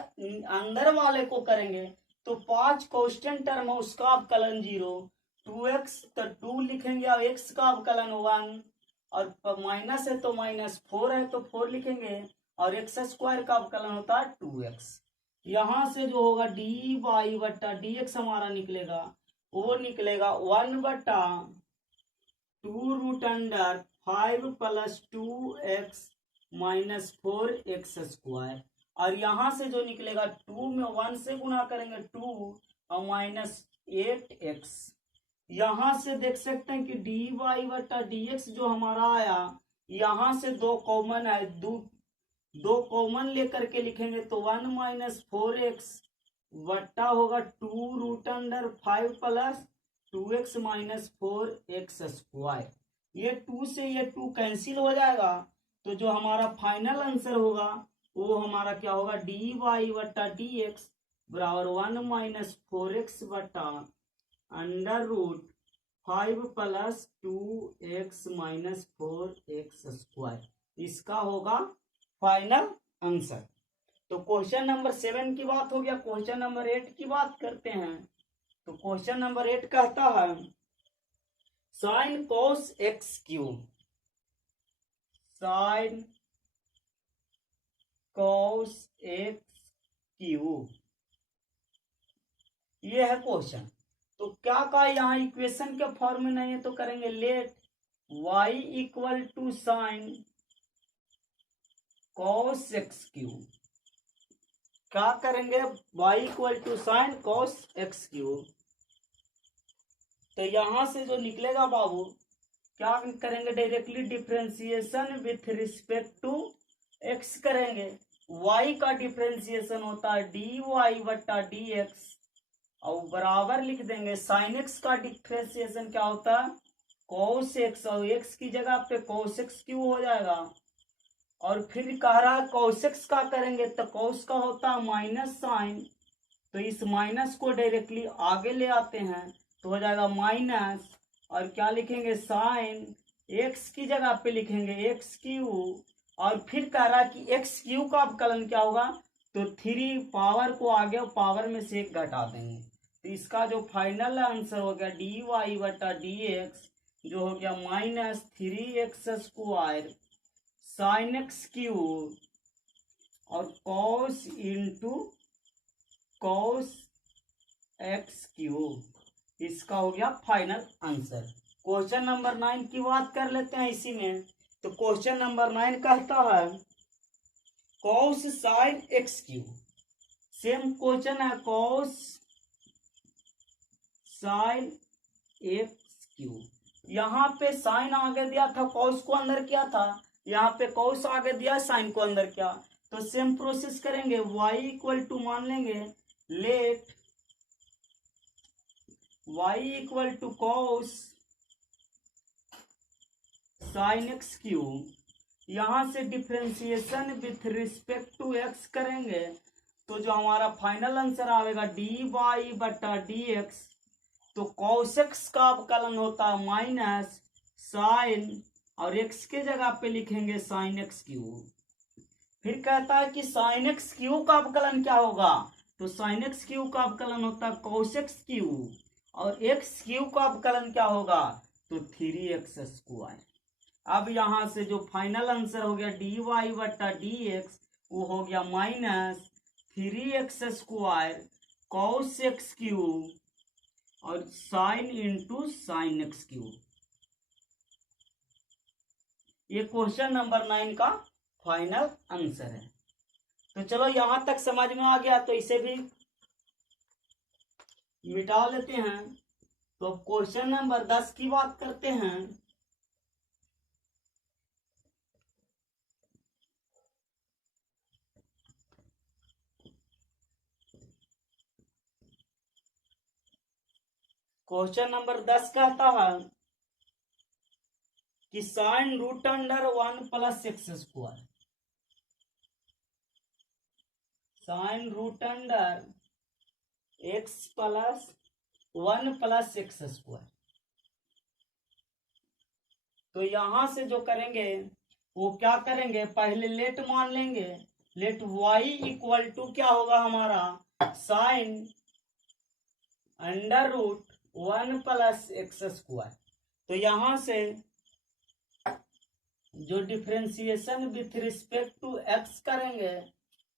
अंदर वाले को करेंगे तो 5 कांस्टेंट टर्म है, उसका अवकलन 0, 2x तो 2 लिखेंगे और x का अवकलन 1, और माइनस है तो -4 है तो 4 लिखेंगे, और x² का अवकलन होता है 2x। यहां से जो होगा dy/dx हमारा निकलेगा, वो निकलेगा 1/2 √5 + 2x - 4x²। और यहां से जो निकलेगा 2 में 1 से गुना करेंगे 2 और -8x। यहां से देख सकते हैं कि dy/dx जो हमारा आया, यहां से 2 कॉमन है, दो कॉमन लेकर के लिखेंगे तो 1 - 4x वट्टा होगा 2 √5 + 2x - 4x²। ये 2 से ये 2 कैंसिल हो जाएगा, तो जो हमारा फाइनल आंसर होगा वो हमारा क्या होगा dy/dx बराबर 1 - 4x √5 + 2x - 4x²। इसका होगा फाइनल आंसर। तो क्वेश्चन नंबर 7 की बात हो गया। क्वेश्चन नंबर 8 की बात करते हैं। तो क्वेश्चन नंबर 8 कहता है sin cos x³ sin cos x³ ये है क्वेश्चन। तो क्या कहा, यहाँ इक्वेशन के फॉर्म में नहीं है तो करेंगे let y = sin cos x³। क्या करेंगे, y = sin cos x³। तो यहां से जो निकलेगा बाबू, क्या करेंगे, directly differentiation with respect to x करेंगे। y का डिफ्रेंसिएशन होता है dy/dx और बराबर लिख देंगे sin x का डिफ्रेंसिएशन क्या होता है cos x, और x की जगह पे cos x³ हो जाएगा। और फिर कह रहा है cos x का करेंगे तो cos का होता है माइनस साइन, तो इस माइनस को डायरेक्टली आगे ले आते हैं तो हो जाएगा माइनस, और क्या लिखेंगे साइन x की जगह पे लिखेंगे x³, और फिर कह रहा है कि x³ का अवकलन क्या होगा तो 3 पावर को आगे और पावर में से 1 घटा देंगे, तो इसका जो फाइनल आंसर हो गया डी वाई बटा डी एक्स जो हो गया -3x² साइन एक्स क्यूब और cos into cos x cube, इसका हो गया फाइनल आंसर। क्वेश्चन नंबर 9 की बात कर लेते हैं इसी में। तो क्वेश्चन नंबर 9 कहता है cos sine x cube, same question है कॉस साइन एक्स क्यूब। यहाँ पे साइन आगे दिया था, कॉस को अंदर किया था, यहाँ पे कॉस आगे दिया, साइन को अंदर किया। तो सेम प्रोसेस करेंगे, y इक्वल टू मान लेंगे let y equal to cos sine x cube. यहाँ से differentiation with respect to x करेंगे, तो जो हमारा फाइनल आंसर आएगा डी वाई बटा डी एक्स, तो कॉस एक्स का अवकलन होता है माइनस साइन और एक्स के जगह पे लिखेंगे साइन एक्स क्यूब। फिर कहता है कि साइन एक्स क्यूब का अवकलन क्या होगा, तो साइन एक्स क्यूब का अवकलन होता है कॉस एक्स क्यूब और एक्स क्यूब का अवकलन क्या होगा, तो 3x²। अब यहां से जो फाइनल आंसर हो गया डी वाई बटा डी एक्स वो हो गया -3x² कॉस एक्स क्यूब और sine into sine x cube. ये क्वेश्चन नंबर 9 का फाइनल आंसर है। तो चलो यहां तक समझ में आ गया, तो इसे भी मिटा लेते हैं। तो क्वेश्चन नंबर 10 की बात करते हैं। क्वेश्चन नंबर 10 कहता है कि sine root under 1 plus x², sine root under x plus 1 plus x²। तो यहां से जो करेंगे वो क्या करेंगे, पहले लेट मान लेंगे, लेट y इक्वल टू क्या होगा हमारा sine under root 1 plus x²। तो यहां से जो differentiation with respect to x करेंगे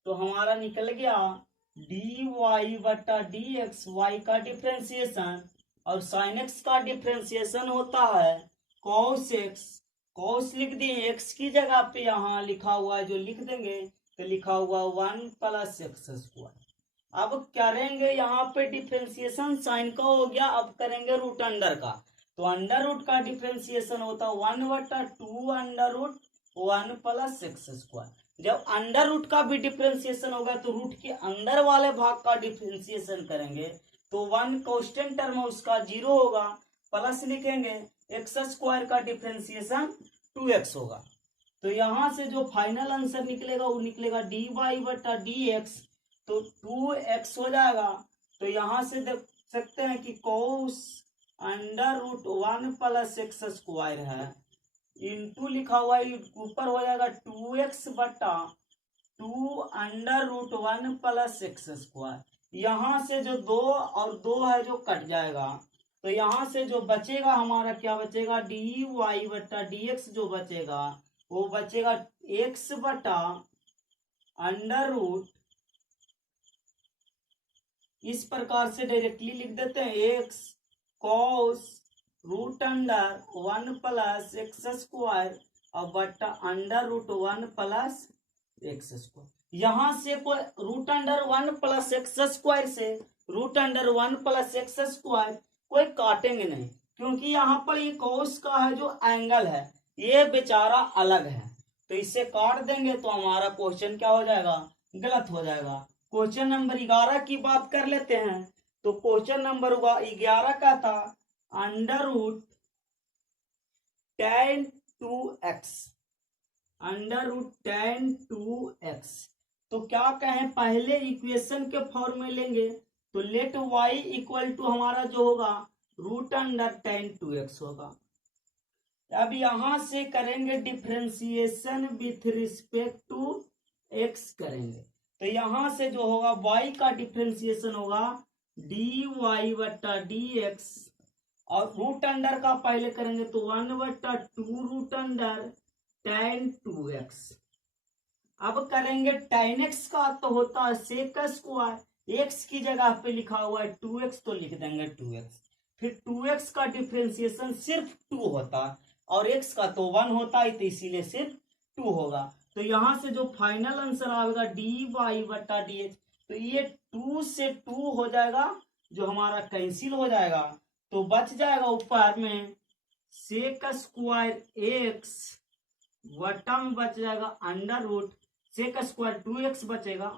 तो हमारा निकल गया डी वाई बटा डी एक्स, वाई का डिफ्रेंसिएशन और साइन एक्स का डिफ्रेंसिएशन होता है कॉस एक्स। कॉस लिख दिए, एक्स की जगह पे यहाँ लिखा हुआ है जो लिख देंगे, तो लिखा हुआ 1 प्लस x²। अब करेंगे यहाँ पे डिफ्रेंसिएशन साइन का हो गया, अब करेंगे रूट अंडर का। तो अंडर रूट का डिफ्रेंसिएशन होता है 1/2 अंडर रूट 1 प्लस x²। जब अंडर रूट का भी डिफ्रेंसिएशन होगा तो रूट के अंदर वाले भाग का डिफ्रेंसिएशन करेंगे, तो 1 कांस्टेंट टर्म है उसका 0 होगा, प्लस लिखेंगे x² का डिफ्रेंसिएशन 2x होगा। तो यहां से जो फाइनल आंसर निकलेगा वो निकलेगा डी वाई बटा डी एक्स, तो 2x हो जाएगा। तो यहां से देख सकते हैं कि cos under root 1 plus x² है, इंटू लिखा हुआ है ऊपर हो जाएगा 2x बटा 2 अंडर रूट 1 प्लस x²। यहां से जो 2 और 2 है जो कट जाएगा, तो यहां से जो बचेगा हमारा क्या बचेगा, डी वाई बटा डी एक्स जो बचेगा वो बचेगा x बटा अंडर रूट, इस प्रकार से डायरेक्टली लिख देते हैं x cos root under 1 plus x² और बटा अंडर रूट 1 प्लस x²। यहां से कोई रूट अंडर 1 प्लस x² से रूट अंडर 1 प्लस x² कोई काटेंगे नहीं, क्योंकि यहाँ पर ये कॉस का है जो एंगल है ये बेचारा अलग है, तो इसे काट देंगे तो हमारा क्वेश्चन क्या हो जाएगा, गलत हो जाएगा। क्वेश्चन नंबर 11 की बात कर लेते हैं। तो क्वेश्चन नंबर 11 का था under root tan 2x, under root tan 2x। तो क्या कहें, पहले इक्वेशन के फॉर्म में लेंगे, तो लेट y इक्वल टू हमारा जो होगा रूट अंडर tan 2x होगा। अब यहां से करेंगे differentiation with respect to x करेंगे, तो यहां से जो होगा y का डिफ्रेंसिएशन होगा dy बट्टा dx, और रूट अंडर का पहले करेंगे तो 1/2 रूट अंडर tan 2x। अब करेंगे tan x का तो होता है sec स्क्वायर, x की जगह पे लिखा हुआ है 2x तो लिख देंगे 2x, फिर 2x का डिफ्रेंसिएशन सिर्फ 2 होता है और x का तो 1 होता है, तो इसीलिए सिर्फ 2 होगा। तो यहां से जो फाइनल आंसर आएगा dy बट्टा dx, तो ये 2 से 2 हो जाएगा जो हमारा कैंसिल हो जाएगा, तो बच जाएगा ऊपर में सेक स्क्वायर x, वट्टा में बच जाएगा under root sec square 2x बचेगा,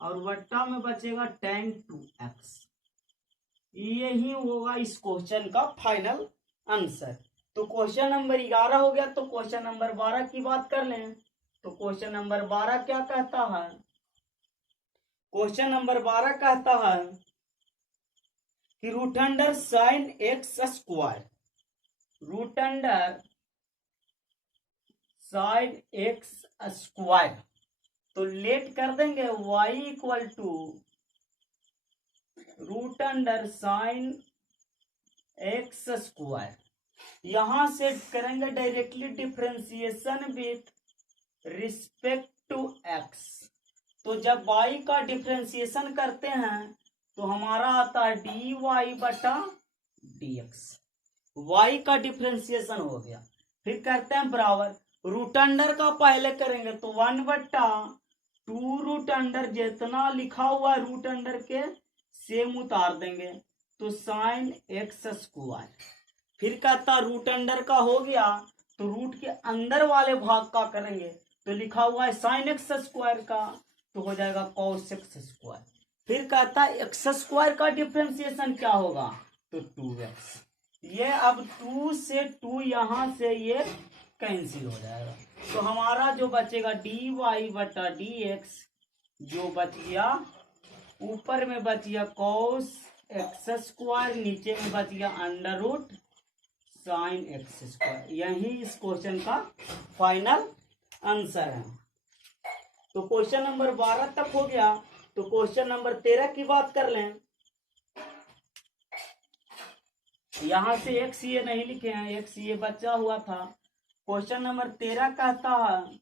और वट्टा में बचेगा tan 2x। यही होगा इस क्वेश्चन का फाइनल आंसर। तो क्वेश्चन नंबर 11 हो गया। तो क्वेश्चन नंबर 12 की बात कर लें। तो क्वेश्चन नंबर 12 क्या कहता है? क्वेश्चन नंबर 12 कहता है कि root under sine x square, root under sine x square, तो लेट कर देंगे y equal to root under sine x square. यहां से करेंगे directly differentiation with respect to x। तो जब y का डिफ्रेंसिएशन करते हैं तो हमारा आता है dy बटा dx, y का डिफ्रेंसिएशन हो गया। फिर करते हैं बराबर, रूट अंडर का पहले करेंगे तो 1/2 रूट अंडर जितना लिखा हुआ रूट अंडर के सेम उतार देंगे तो साइन एक्स स्क्वायर। फिर कहता रूट अंडर का हो गया तो रूट के अंदर वाले भाग का करेंगे तो लिखा हुआ है साइन एक्स स्क्वायर का, तो हो जाएगा कॉस एक्स स्क्वायर। फिर कहता है एक्स स्क्वायर का डिफ्रेंसिएशन क्या होगा तो 2x। ये अब 2 से 2 यहां से ये कैंसिल हो जाएगा, तो हमारा जो बचेगा dy बटा dx, जो बच गया ऊपर में बच गया कॉस एक्स स्क्वायर, नीचे में बच गया under root sine x square. यही इस क्वेश्चन का फाइनल आंसर है। तो क्वेश्चन नंबर 12 तक हो गया। तो क्वेश्चन नंबर 13 की बात कर लें। यहां से एक्स ये नहीं लिखे हैं, एक्स ये बचा हुआ था। क्वेश्चन नंबर 13 कहता है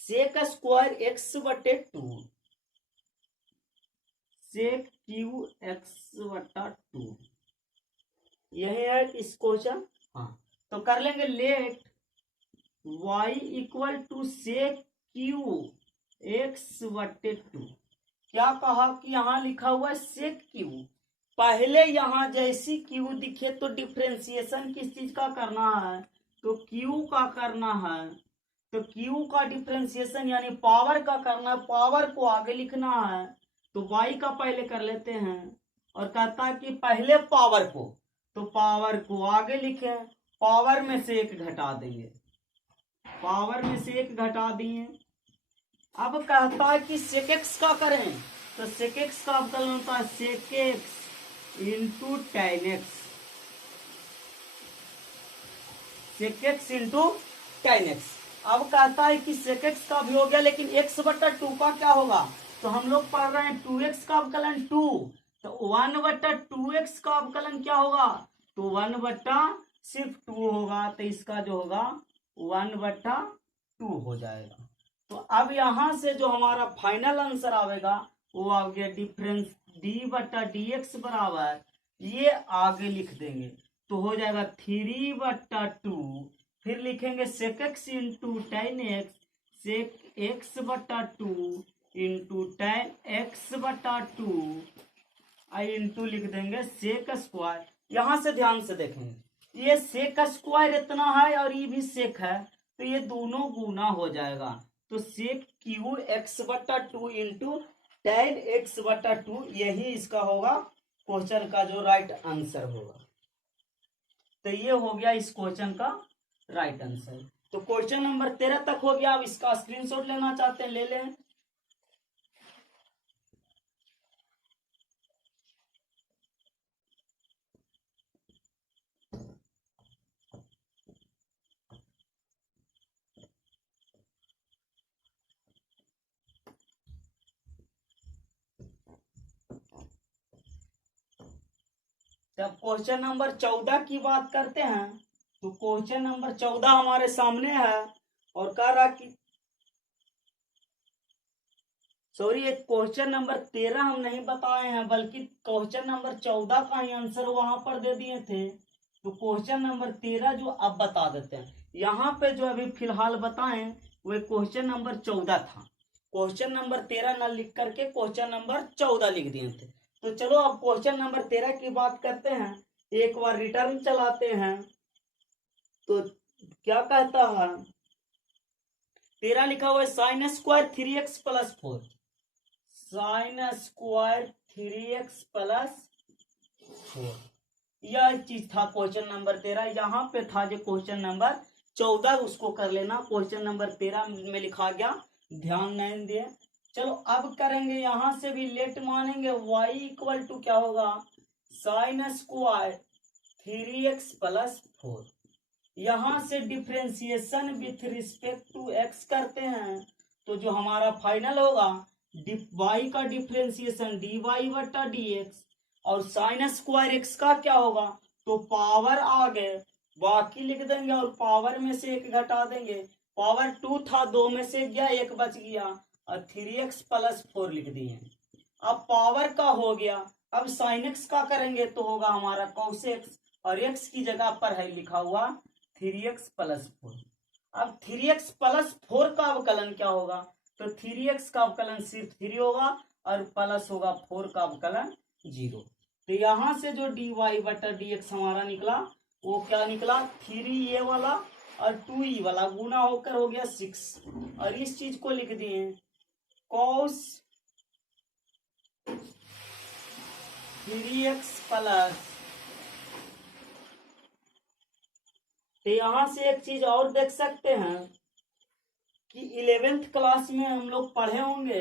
सेक स्क्वायर एक्स बटे 2, सेक क्यू एक्स बटा 2, यही है इस क्वेश्चन। हाँ, तो कर लेंगे let y equal to sec cube x बटे 2। क्या कहा कि यहाँ लिखा हुआ है सेक क्यू, पहले यहाँ जैसी क्यू दिखे तो डिफ्रेंसिएशन किस चीज का करना है तो क्यू का करना है, तो क्यू का डिफ्रेंसिएशन यानी पावर का करना है, पावर को आगे लिखना है तो y का पहले कर लेते हैं, और कहता है कि पहले पावर को, तो पावर को आगे लिखे, पावर में से एक घटा देंगे, पावर में से एक घटा दिए। अब कहता है कि सेक एक्स का करें, तो सेक एक्स का अवकलन होता है sec x into tan x, sec x into tan x. अब कहता है कि सेक एक्स का भी हो गया, लेकिन x बटा 2 का क्या होगा, तो हम लोग पढ़ रहे हैं 2x का अवकलन 2, तो 1/2x का अवकलन क्या होगा तो 1/, सिर्फ 2 होगा, तो इसका जो होगा 1/2 हो जाएगा। तो अब यहां से जो हमारा फाइनल आंसर आएगा वो आ गया डिफरेंस d बटा dx बराबर, ये आगे लिख देंगे तो हो जाएगा 3/2, फिर लिखेंगे sec x into tan x, sec x बटा 2 इंटू tan एक्स बटा 2 इंटू लिख देंगे सेक स्क्वायर। यहां से ध्यान से देखेंगे ये सेक स्क्वायर इतना है और ये भी सेक है, तो ये दोनों गुना हो जाएगा, तो सेक क्यू एक्स बटा 2 इंटू tan एक्स बटा 2, यही इसका होगा क्वेश्चन का जो राइट आंसर होगा। तो ये हो गया इस क्वेश्चन का राइट आंसर। तो क्वेश्चन नंबर 13 तक हो गया। अब इसका स्क्रीनशॉट लेना चाहते हैं ले लें। जब क्वेश्चन नंबर 14 की बात करते हैं तो क्वेश्चन नंबर 14 हमारे सामने है और कह रहा कि सॉरी, एक क्वेश्चन नंबर 13 हम नहीं बताए हैं बल्कि क्वेश्चन नंबर 14 का ही आंसर वहां पर दे दिए थे। तो क्वेश्चन नंबर 13 जो अब बता देते हैं, यहाँ पे जो अभी फिलहाल बताएं वो क्वेश्चन नंबर 14 था। क्वेश्चन नंबर 13 न लिख करके क्वेश्चन नंबर 14 लिख दिए थे। तो चलो अब क्वेश्चन नंबर 13 की बात करते हैं, एक बार रिटर्न चलाते हैं। तो क्या कहता है, 13 लिखा हुआ है sine square 3x plus 4, sine square 3x plus 4, यह चीज था क्वेश्चन नंबर 13। यहाँ पे था जो क्वेश्चन नंबर 14 उसको कर लेना, क्वेश्चन नंबर 13 में लिखा गया, ध्यान नहीं दिए। चलो अब करेंगे, यहां से भी लेट मानेंगे, y इक्वल टू क्या होगा, साइन स्क्वायर 3x प्लस 4। यहां से differentiation with respect to x करते हैं तो जो हमारा फाइनल होगा y का डिफ्रेंसिएशन dy बटा dx और साइन स्क्वायर x का क्या होगा, तो पावर आ गए, बाकी लिख देंगे और पावर में से एक घटा देंगे। पावर 2 था, 2 में से गया, एक बच गया और 3x प्लस 4 लिख दिए। अब पावर का हो गया, अब साइन x का करेंगे तो होगा हमारा कॉस x और x की जगह पर है लिखा हुआ 3x प्लस 4। अब 3x प्लस 4 का अवकलन क्या होगा, तो 3x का अवकलन सिर्फ 3 होगा और प्लस होगा 4 का अवकलन 0। तो यहां से जो dy बटा dx हमारा निकला वो क्या निकला, 3a वाला और 2e वाला गुना होकर हो गया 6 और इस चीज को लिख दिए cos 3x प्लस। तो यहां से एक चीज और देख सकते हैं कि 11th क्लास में हम लोग पढ़े होंगे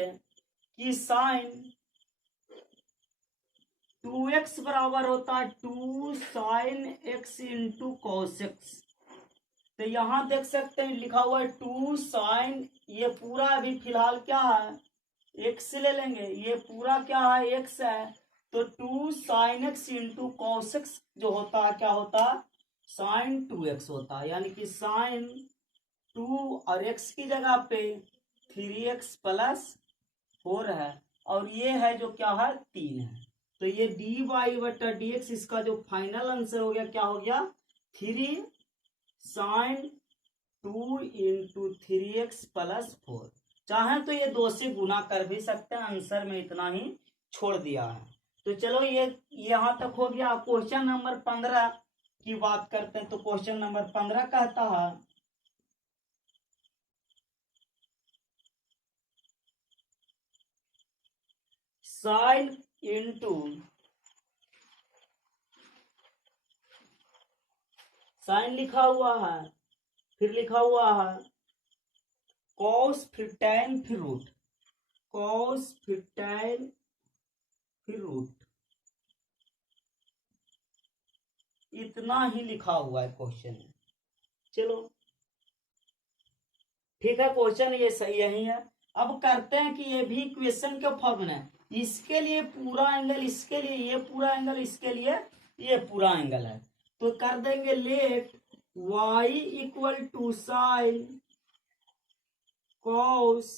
कि साइन 2x बराबर होता है 2 sine x into cos x। तो यहां देख सकते हैं लिखा हुआ है 2 साइन, ये पूरा अभी फिलहाल क्या है x ले लेंगे, ये पूरा क्या है x है, तो 2 sine x into cos x जो होता है क्या होता है, साइन 2x होता है, यानी कि साइन 2 और x की जगह पे 3x प्लस 4 है और ये है जो क्या है 3 है। तो ये dy बटा dx इसका जो फाइनल आंसर हो गया क्या हो गया, 3 साइन 2 इंटू 3x प्लस 4। चाहे तो ये 2 से गुना कर भी सकते हैं, आंसर में इतना ही छोड़ दिया है। तो चलो ये यहां तक हो गया। क्वेश्चन नंबर 15 की बात करते हैं तो क्वेश्चन नंबर 15 कहता है साइन इंटू साइन लिखा हुआ है, फिर लिखा हुआ है कॉस फिर टैन फिर रूट, कॉस फिर टैन फिर रूट, इतना ही लिखा हुआ है क्वेश्चन में। चलो ठीक है, क्वेश्चन ये सही यही है। अब करते हैं कि ये भी इक्वेशन के फॉर्म में है, इसके लिए पूरा एंगल, इसके लिए ये पूरा एंगल, इसके लिए ये पूरा एंगल है। तो कर देंगे let y equal to sine cos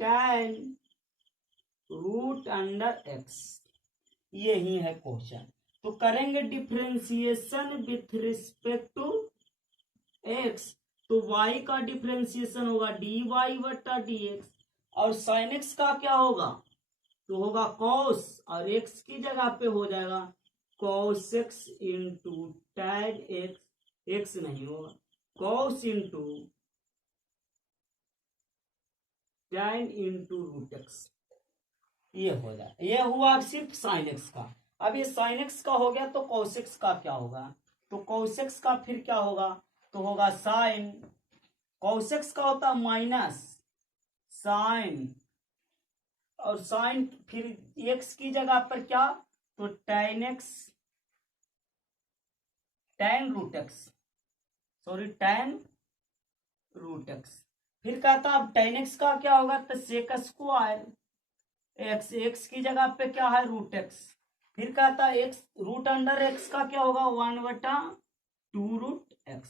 tan root under x, यही है क्वेश्चन। तो करेंगे differentiation with respect to x, तो y का डिफ्रेंसिएशन होगा dy बटा dx और sin x का क्या होगा, तो होगा cos और x की जगह पे हो जाएगा cos x into tan x, x नहीं होगा cos into tan into root x, ये हो जाए। ये हुआ सिर्फ साइन एक्स का। अब ये साइन एक्स का हो गया तो cos x का क्या होगा, तो cos x का फिर क्या होगा, तो होगा साइन, cos x का होता माइनस साइन और साइन फिर x की जगह पर क्या, तो tan x, tan root x, sorry tan root x। फिर कहता अब tan x का क्या होगा, तो सेक स्क्वायर x, x की जगह पे क्या है रूट x, फिर कहता है एक्स रूट अंडर एक्स का क्या होगा 1/2√x।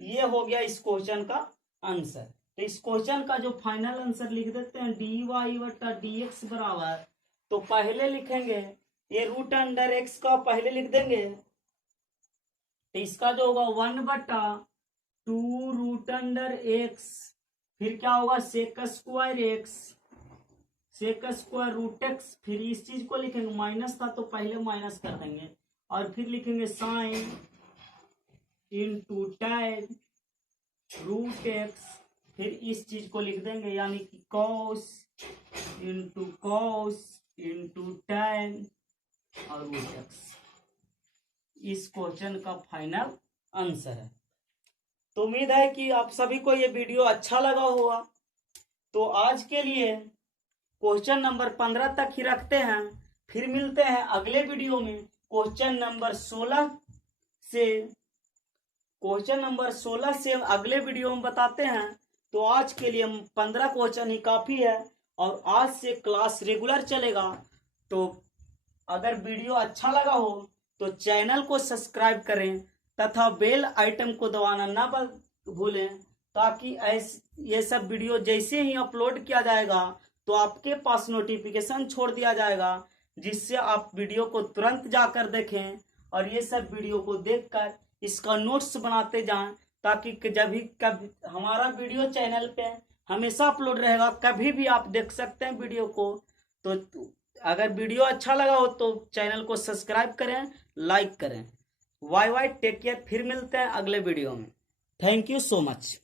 ये हो गया इस क्वेश्चन का आंसर। तो इस क्वेश्चन का जो फाइनल आंसर लिख देते हैं dy/dx बराबर, तो पहले लिखेंगे ये रूट अंडर एक्स का पहले लिख देंगे, तो इसका जो होगा 1/2√x, फिर क्या होगा sec²x, फिर इस चीज को लिखेंगे, माइनस था तो पहले माइनस कर देंगे, और फिर लिखेंगे साइन × tan √x, फिर इस चीज को लिख देंगे यानी कि cos × tan और √x। इस क्वेश्चन का फाइनल आंसर है। तो उम्मीद है कि आप सभी को ये वीडियो अच्छा लगा होगा। तो आज के लिए क्वेश्चन नंबर 15 तक ही रखते हैं, फिर मिलते हैं अगले वीडियो में क्वेश्चन नंबर 16 से अगले वीडियो में बताते हैं। तो आज के लिए 15 क्वेश्चन ही काफी है, और आज से क्लास रेगुलर चलेगा। तो अगर वीडियो अच्छा लगा हो तो चैनल को सब्सक्राइब करें तथा बेल आइटम को दबाना ना भूलें, ताकि ये सब वीडियो जैसे ही अपलोड किया जाएगा तो आपके पास नोटिफिकेशन छोड़ दिया जाएगा, जिससे आप वीडियो को तुरंत जाकर देखें और ये सब वीडियो को देखकर इसका नोट्स बनाते जाएं, ताकि जब भी कभी हमारा वीडियो चैनल पे हमेशा अपलोड रहेगा, कभी भी आप देख सकते हैं वीडियो को। तो अगर वीडियो अच्छा लगा हो तो चैनल को सब्सक्राइब करें, लाइक करें। बाय बाय, टेक केयर, फिर मिलते हैं अगले वीडियो में। Thank you so much.